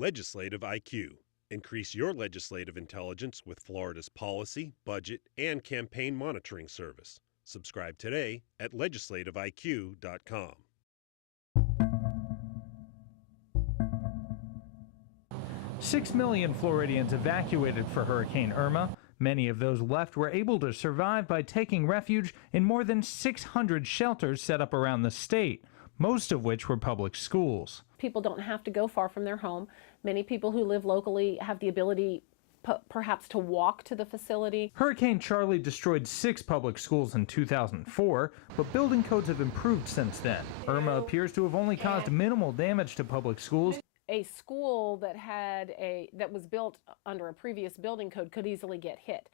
Legislative IQ. Increase your legislative intelligence with Florida's policy, budget, and campaign monitoring service. Subscribe today at legislativeiq.com. 6 million Floridians evacuated for Hurricane Irma. Many of those left were able to survive by taking refuge in more than 600 shelters set up around the state, most of which were public schools. People don't have to go far from their home. Many people who live locally have the ability perhaps to walk to the facility. Hurricane Charley destroyed 6 public schools in 2004, but building codes have improved since then. Irma appears to have only caused minimal damage to public schools. A school that was built under a previous building code could easily get hit.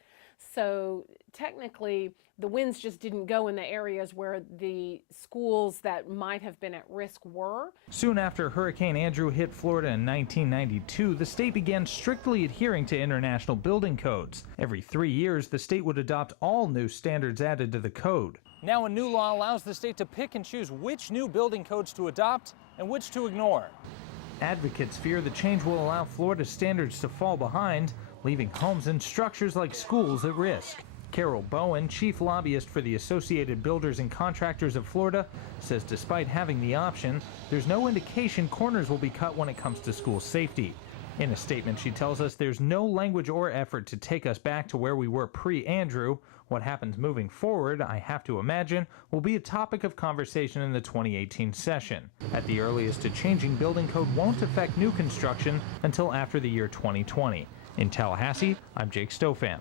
So technically, the winds just didn't go in the areas where the schools that might have been at risk were. Soon after Hurricane Andrew hit Florida in 1992, the state began strictly adhering to international building codes. Every 3 years, the state would adopt all new standards added to the code. Now a new law allows the state to pick and choose which new building codes to adopt and which to ignore. Advocates fear the change will allow Florida's standards to fall behind, leaving homes and structures like schools at risk. Carol Bowen, chief lobbyist for the Associated Builders and Contractors of Florida, says despite having the option, there's no indication corners will be cut when it comes to school safety. In a statement, she tells us there's no language or effort to take us back to where we were pre-Andrew. What happens moving forward, I have to imagine, will be a topic of conversation in the 2018 session. At the earliest, a changing building code won't affect new construction until after the year 2020. In Tallahassee, I'm Jake Stofan.